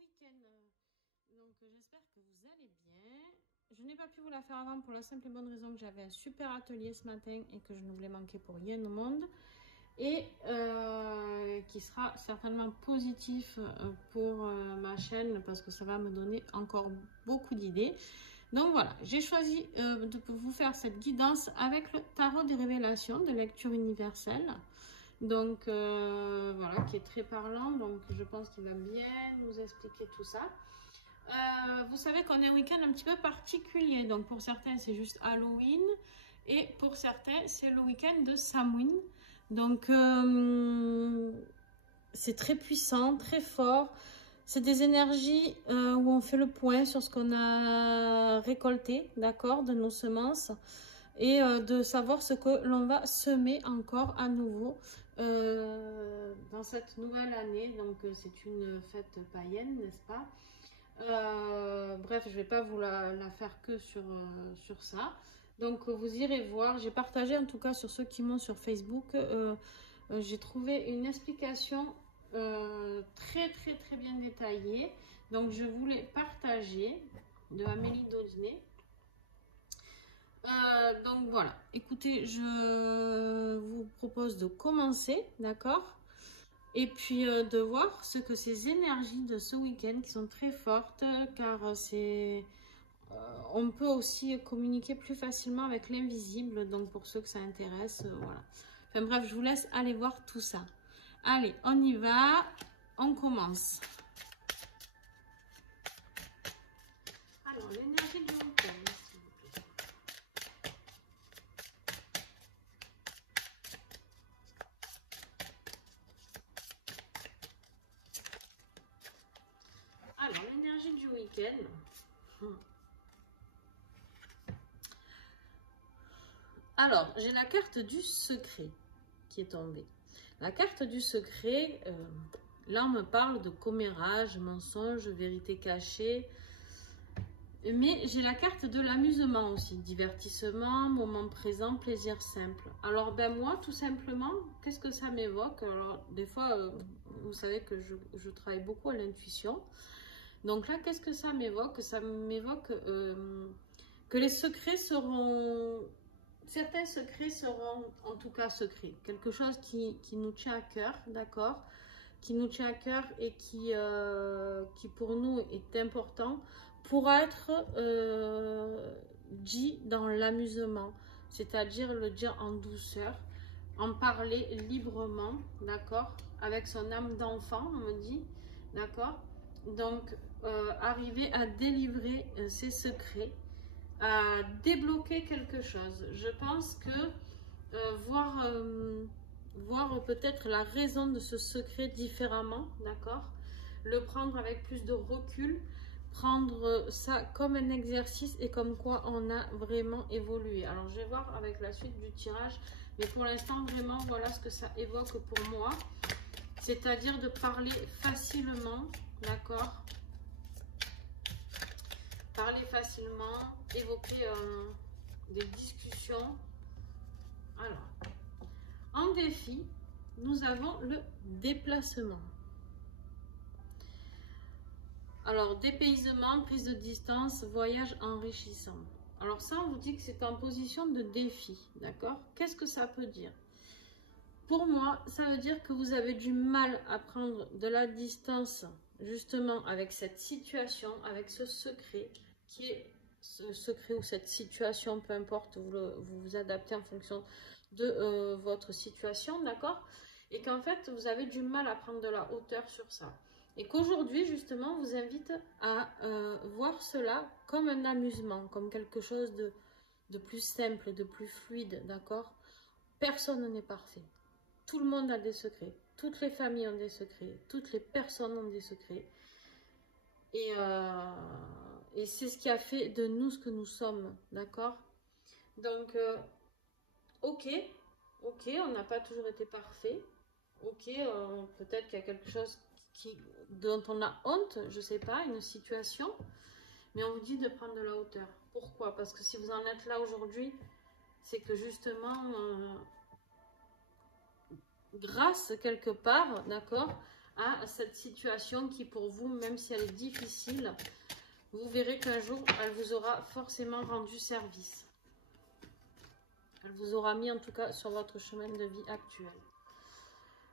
week-end. Donc j'espère que vous allez bien. Je n'ai pas pu vous la faire avant pour la simple et bonne raison que j'avais un super atelier ce matin et que je ne voulais manquer pour rien au monde. Et qui sera certainement positif pour ma chaîne parce que ça va me donner encore beaucoup d'idées. Donc voilà, j'ai choisi de vous faire cette guidance avec le tarot des révélations de lecture universelle. Donc voilà, qui est très parlant, donc je pense qu'il va bien nous expliquer tout ça. Vous savez qu'on est un week-end un petit peu particulier, donc pour certains c'est juste Halloween et pour certains c'est le week-end de Samhain. Donc c'est très puissant, très fort. C'est des énergies où on fait le point sur ce qu'on a récolté, d'accord, de nos semences. Et de savoir ce que l'on va semer encore à nouveau dans cette nouvelle année. Donc c'est une fête païenne, n'est-ce pas? Bref, je ne vais pas vous la faire que sur ça. Donc vous irez voir, j'ai partagé en tout cas sur ceux qui m'ont sur Facebook, j'ai trouvé une explication très bien détaillée. Donc je voulais partager de Amélie Daudinet. Donc voilà, écoutez, je vous propose de commencer, d'accord? Et puis de voir ce que ces énergies de ce week-end qui sont très fortes, car on peut aussi communiquer plus facilement avec l'invisible, donc pour ceux que ça intéresse, voilà. Enfin bref, je vous laisse aller voir tout ça. Allez, on y va, on commence. Alors, l'énergie du week-end. Alors, l'énergie du week-end. Alors, j'ai la carte du secret qui est tombée. La carte du secret, là, on me parle de commérage, mensonge, vérité cachée. Mais j'ai la carte de l'amusement aussi. Divertissement, moment présent, plaisir simple. Alors, ben moi, tout simplement, qu'est-ce que ça m'évoque? Alors, des fois, vous savez que je travaille beaucoup à l'intuition. Donc là, qu'est-ce que ça m'évoque? Ça m'évoque que les secrets seront... Certains secrets seront en tout cas secrets. Quelque chose qui nous tient à cœur, d'accord? Qui nous tient à cœur et qui pour nous est important, pourra être dit dans l'amusement. C'est-à-dire le dire en douceur, en parler librement, d'accord? Avec son âme d'enfant, on me dit, d'accord? Donc, arriver à délivrer ses secrets, à débloquer quelque chose. Je pense que voir peut-être la raison de ce secret différemment, d'accord? Le prendre avec plus de recul, prendre ça comme un exercice et comme quoi on a vraiment évolué. Alors, je vais voir avec la suite du tirage, mais pour l'instant, vraiment, voilà ce que ça évoque pour moi. C'est-à-dire de parler facilement, d'accord? Parler facilement, évoquer des discussions. Alors, en défi, nous avons le déplacement. Alors, dépaysement, prise de distance, voyage enrichissant. Alors ça, on vous dit que c'est en position de défi, d'accord? Qu'est-ce que ça peut dire? Pour moi, ça veut dire que vous avez du mal à prendre de la distance, justement, avec cette situation, avec ce secret, qui est ce secret ou cette situation, peu importe, vous vous adaptez en fonction de votre situation, d'accord? Et qu'en fait, vous avez du mal à prendre de la hauteur sur ça. Et qu'aujourd'hui, justement, on vous invite à voir cela comme un amusement, comme quelque chose de plus simple, de plus fluide, d'accord? Personne n'est parfait. Tout le monde a des secrets. Toutes les familles ont des secrets. Toutes les personnes ont des secrets. Et c'est ce qui a fait de nous ce que nous sommes, d'accord? Donc, ok, on n'a pas toujours été parfait. Ok, peut-être qu'il y a quelque chose dont on a honte, je sais pas, une situation. Mais on vous dit de prendre de la hauteur. Pourquoi? Parce que si vous en êtes là aujourd'hui, c'est que justement, grâce quelque part, d'accord, à cette situation qui pour vous, même si elle est difficile, vous verrez qu'un jour, elle vous aura forcément rendu service. Elle vous aura mis en tout cas sur votre chemin de vie actuel.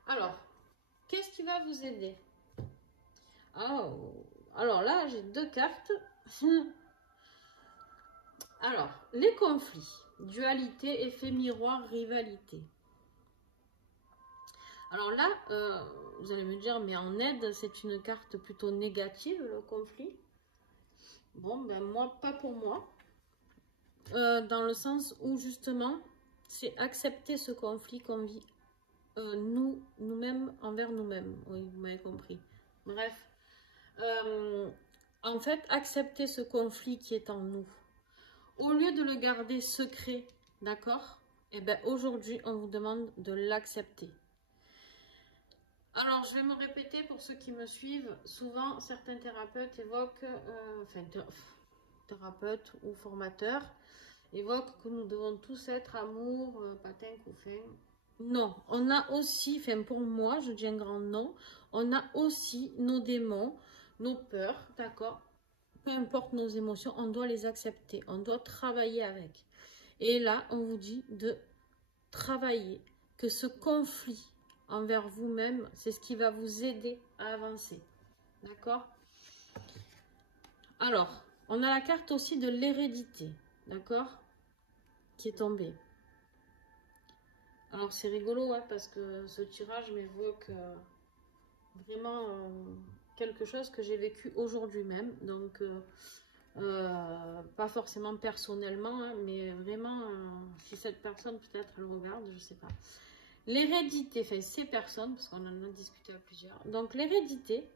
Alors, qu'est-ce qui va vous aider? Oh, alors là, j'ai 2 cartes. Alors, les conflits, dualité, effet miroir, rivalité. Alors là, vous allez me dire, mais en aide, c'est une carte plutôt négative, le conflit. Bon, ben moi, pas pour moi. Dans le sens où, justement, c'est accepter ce conflit qu'on vit nous-mêmes envers nous-mêmes. Oui, vous m'avez compris. Bref. En fait, accepter ce conflit qui est en nous. Au lieu de le garder secret, d'accord? Et bien aujourd'hui, on vous demande de l'accepter. Alors, je vais me répéter pour ceux qui me suivent. Souvent, certains thérapeutes évoquent, thérapeutes ou formateurs, évoquent que nous devons tous être amour, patin, couffin. Non, on a aussi, pour moi, je dis un grand non, on a aussi nos démons, nos peurs, d'accord? Peu importe nos émotions, on doit les accepter, on doit travailler avec. Et là, on vous dit de travailler, que ce conflit envers vous-même, c'est ce qui va vous aider à avancer. D'accord? Alors, on a la carte aussi de l'hérédité, d'accord? Qui est tombée. Alors, c'est rigolo, hein, parce que ce tirage m'évoque vraiment quelque chose que j'ai vécu aujourd'hui même. Donc, pas forcément personnellement, hein, mais vraiment, si cette personne, peut-être, elle regarde, je sais pas. L'hérédité, ces personnes, parce qu'on en a discuté à plusieurs. Donc, l'hérédité,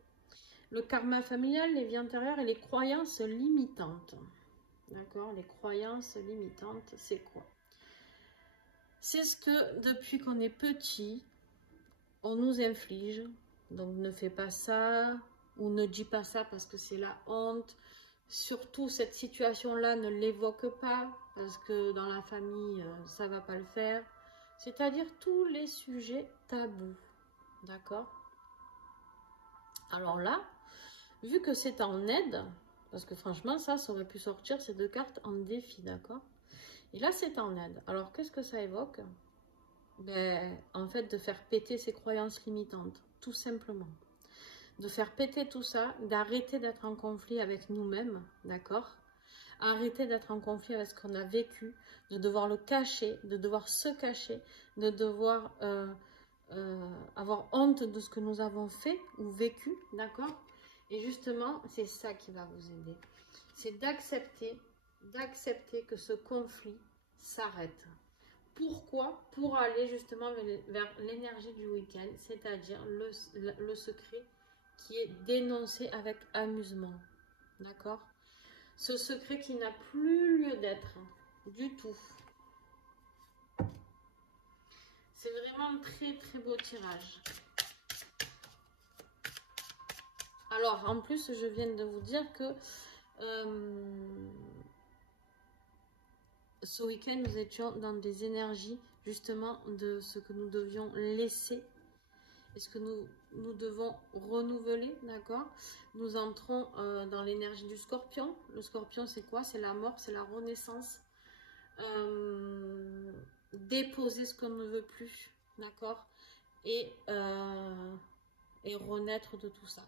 le karma familial, les vies antérieures et les croyances limitantes. D'accord? Les croyances limitantes, c'est quoi? C'est ce que, depuis qu'on est petit, on nous inflige. Donc, ne fais pas ça, ou ne dis pas ça parce que c'est la honte. Surtout, cette situation-là, ne l'évoque pas, parce que dans la famille, ça ne va pas le faire. C'est-à-dire tous les sujets tabous. D'accord? Alors là, vu que c'est en aide, parce que franchement, ça aurait pu sortir ces 2 cartes en défi, d'accord? Et là, c'est en aide. Alors, qu'est-ce que ça évoque? Ben, en fait, de faire péter ses croyances limitantes, tout simplement. De faire péter tout ça, d'arrêter d'être en conflit avec nous-mêmes, d'accord? Arrêter d'être en conflit avec ce qu'on a vécu, de devoir le cacher, de devoir se cacher, de devoir avoir honte de ce que nous avons fait ou vécu, d'accord? Et justement, c'est ça qui va vous aider. C'est d'accepter que ce conflit s'arrête. Pourquoi? Pour aller justement vers l'énergie du week-end, c'est-à-dire le secret qui est dénoncé avec amusement, d'accord? Ce secret qui n'a plus lieu d'être du tout. C'est vraiment un très très beau tirage. Alors, en plus, je viens de vous dire que ce week-end, nous étions dans des énergies justement de ce que nous devions laisser et ce que nous devons renouveler, d'accord? Nous entrons dans l'énergie du scorpion. Le scorpion, c'est quoi? C'est la mort, c'est la renaissance. Déposer ce qu'on ne veut plus, d'accord? Et renaître de tout ça.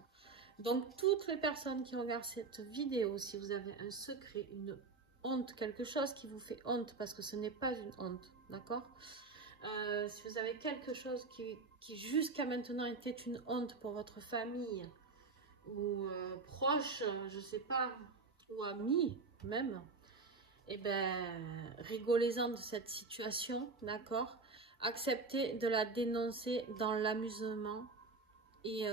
Donc, toutes les personnes qui regardent cette vidéo, si vous avez un secret, une honte, quelque chose qui vous fait honte, parce que ce n'est pas une honte, d'accord? Si vous avez quelque chose qui jusqu'à maintenant était une honte pour votre famille, ou proche, je sais pas, ou amis même, eh ben, rigolez-en de cette situation, d'accord? Acceptez de la dénoncer dans l'amusement et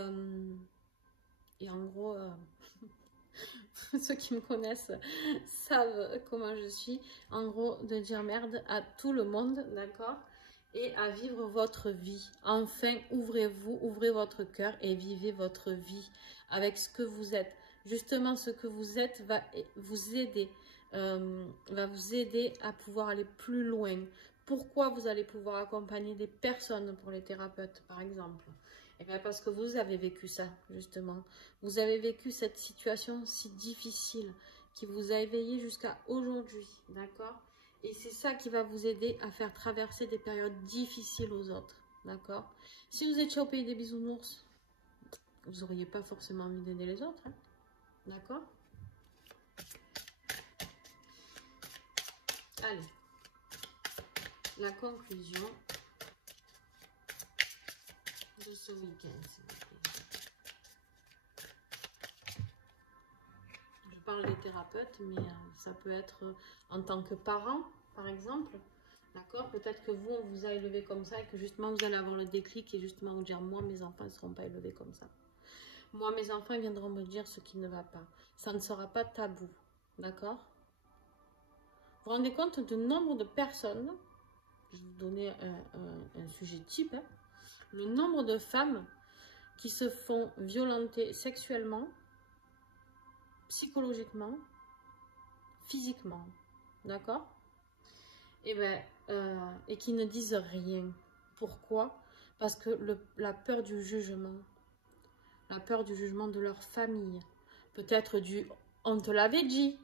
en gros, ceux qui me connaissent savent comment je suis. En gros, de dire merde à tout le monde, d'accord? Et à vivre votre vie. Enfin, ouvrez-vous, ouvrez votre cœur et vivez votre vie avec ce que vous êtes. Justement, ce que vous êtes va vous aider à pouvoir aller plus loin, Pourquoi vous allez pouvoir accompagner des personnes pour les thérapeutes, par exemple? Eh bien, parce que vous avez vécu ça, justement. Vous avez vécu cette situation si difficile qui vous a éveillé jusqu'à aujourd'hui, d'accord? Et c'est ça qui va vous aider à faire traverser des périodes difficiles aux autres, d'accord? Si vous étiez au pays des bisounours, vous n'auriez pas forcément envie d'aider les autres, hein, d'accord? Allez, la conclusion de ce week-end, s'il vous plaît. Je parle des thérapeutes, mais ça peut être en tant que parent, par exemple. D'accord? Peut-être que vous, on vous a élevé comme ça et que justement, vous allez avoir le déclic et justement vous dire, moi, mes enfants ne seront pas élevés comme ça. Moi, mes enfants, ils viendront me dire ce qui ne va pas. Ça ne sera pas tabou. D'accord? Vous vous rendez compte du nombre de personnes, je vais vous donner un sujet type, hein, le nombre de femmes qui se font violenter sexuellement, psychologiquement, physiquement, d'accord? Et qui ne disent rien. Pourquoi? Parce que la peur du jugement de leur famille, peut-être on te l'avait dit,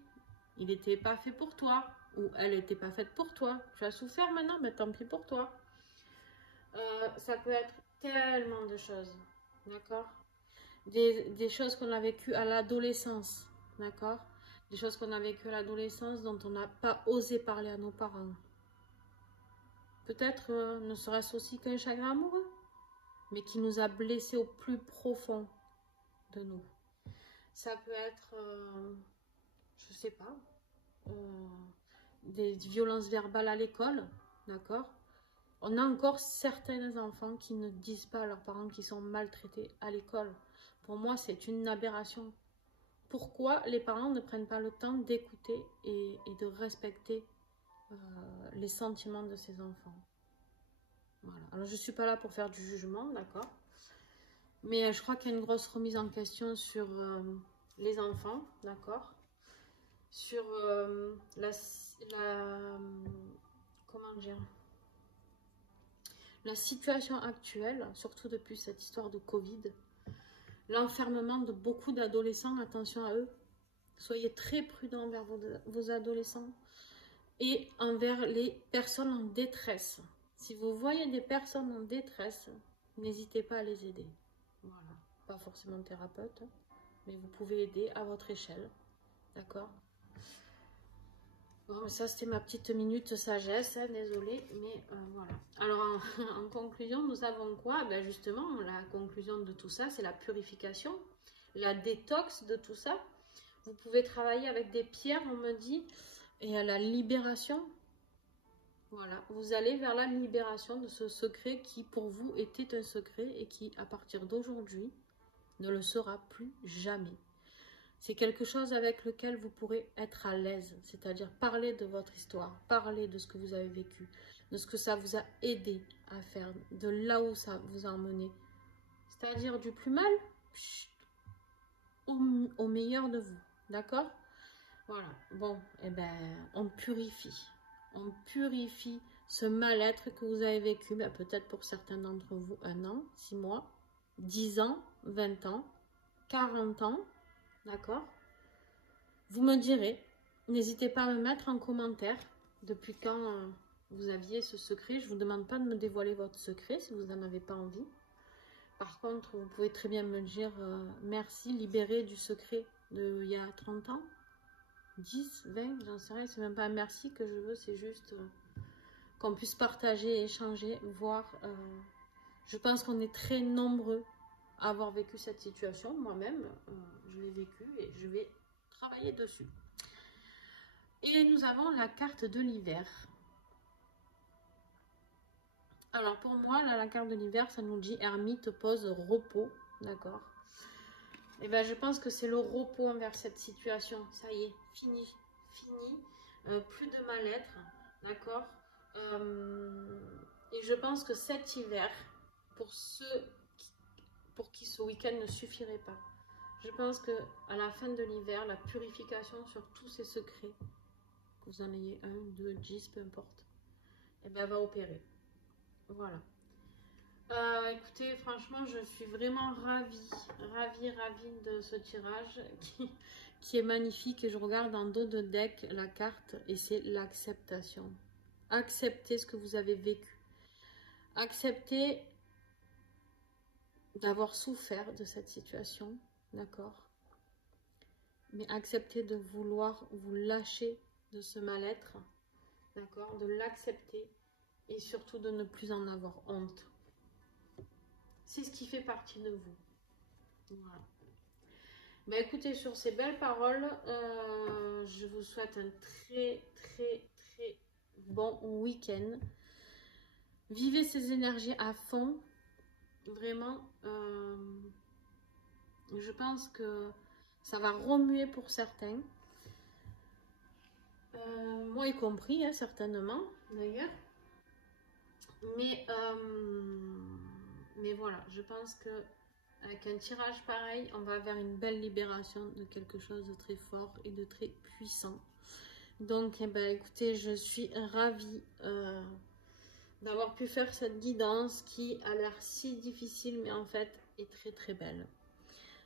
il n'était pas fait pour toi, ou elle n'était pas faite pour toi, tu as souffert maintenant, mais tant pis pour toi. Ça peut être tellement de choses, d'accord? Des choses qu'on a vécues à l'adolescence, d'accord? Des choses qu'on a vécues à l'adolescence dont on n'a pas osé parler à nos parents. Peut-être ne serait-ce aussi qu'un chagrin amoureux, mais qui nous a blessés au plus profond de nous. Ça peut être, je sais pas, des violences verbales à l'école, d'accord? On a encore certains enfants qui ne disent pas à leurs parents qu'ils sont maltraités à l'école. Pour moi, c'est une aberration. Pourquoi les parents ne prennent pas le temps d'écouter et de respecter les sentiments de ces enfants? Voilà. Alors, je ne suis pas là pour faire du jugement, d'accord? Mais je crois qu'il y a une grosse remise en question sur les enfants, d'accord? Sur comment dire? La situation actuelle, surtout depuis cette histoire de Covid, l'enfermement de beaucoup d'adolescents, attention à eux. Soyez très prudents envers vos adolescents et envers les personnes en détresse. Si vous voyez des personnes en détresse, n'hésitez pas à les aider. Voilà. Pas forcément thérapeute, mais vous pouvez aider à votre échelle. D'accord? Bon, ça c'était ma petite minute sagesse, hein, désolée, mais voilà. Alors en conclusion, nous avons quoi? Ben justement, la conclusion de tout ça, c'est la purification, la détox de tout ça. Vous pouvez travailler avec des pierres, on me dit, et à la libération. Voilà, vous allez vers la libération de ce secret qui pour vous était un secret et qui à partir d'aujourd'hui ne le sera plus jamais. C'est quelque chose avec lequel vous pourrez être à l'aise, c'est-à-dire parler de votre histoire, parler de ce que vous avez vécu, de ce que ça vous a aidé à faire, de là où ça vous a emmené. C'est-à-dire du plus mal au meilleur de vous, d'accord? Voilà, bon, et on purifie ce mal-être que vous avez vécu, peut-être pour certains d'entre vous 1 an, 6 mois, 10 ans, 20 ans, 40 ans, d'accord? Vous me direz, n'hésitez pas à me mettre en commentaire depuis quand vous aviez ce secret. Je ne vous demande pas de me dévoiler votre secret si vous n'en avez pas envie. Par contre, vous pouvez très bien me dire merci, libéré du secret d'il y a 30 ans, 10, 20, j'en sais rien. C'est même pas un merci que je veux, c'est juste qu'on puisse partager, échanger, voir. Je pense qu'on est très nombreux à avoir vécu cette situation. Moi-même, je l'ai vécu et je vais travailler dessus. Et nous avons la carte de l'hiver. Alors pour moi, là, la carte de l'hiver, ça nous dit ermite, pause, repos. D'accord? Et ben je pense que c'est le repos envers cette situation. Ça y est, fini. Plus de mal-être. D'accord? Et je pense que cet hiver, pour qui ce week-end ne suffirait pas, je pense que à la fin de l'hiver, la purification sur tous ces secrets, que vous en ayez 1, 2, 10, peu importe, et ben, va opérer. Voilà. Écoutez, franchement, je suis vraiment ravie de ce tirage qui est magnifique. Et je regarde en dos de deck la carte et c'est l'acceptation. Acceptez ce que vous avez vécu. Acceptez d'avoir souffert de cette situation, d'accord? Mais acceptez de vouloir vous lâcher de ce mal-être, d'accord? De l'accepter et surtout de ne plus en avoir honte. C'est ce qui fait partie de vous. Voilà. Bah écoutez, sur ces belles paroles, je vous souhaite un très bon week-end. Vivez ces énergies à fond. Vraiment, je pense que ça va remuer pour certains. Moi y compris, hein, certainement, d'ailleurs. Mais voilà, je pense que avec un tirage pareil, on va vers une belle libération de quelque chose de très fort et de très puissant. Donc, eh ben, écoutez, je suis ravie d'avoir pu faire cette guidance qui a l'air si difficile, mais en fait est très belle.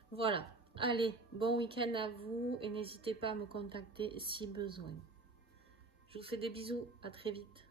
Voilà, allez, bon week-end à vous et n'hésitez pas à me contacter si besoin. Je vous fais des bisous, à très vite.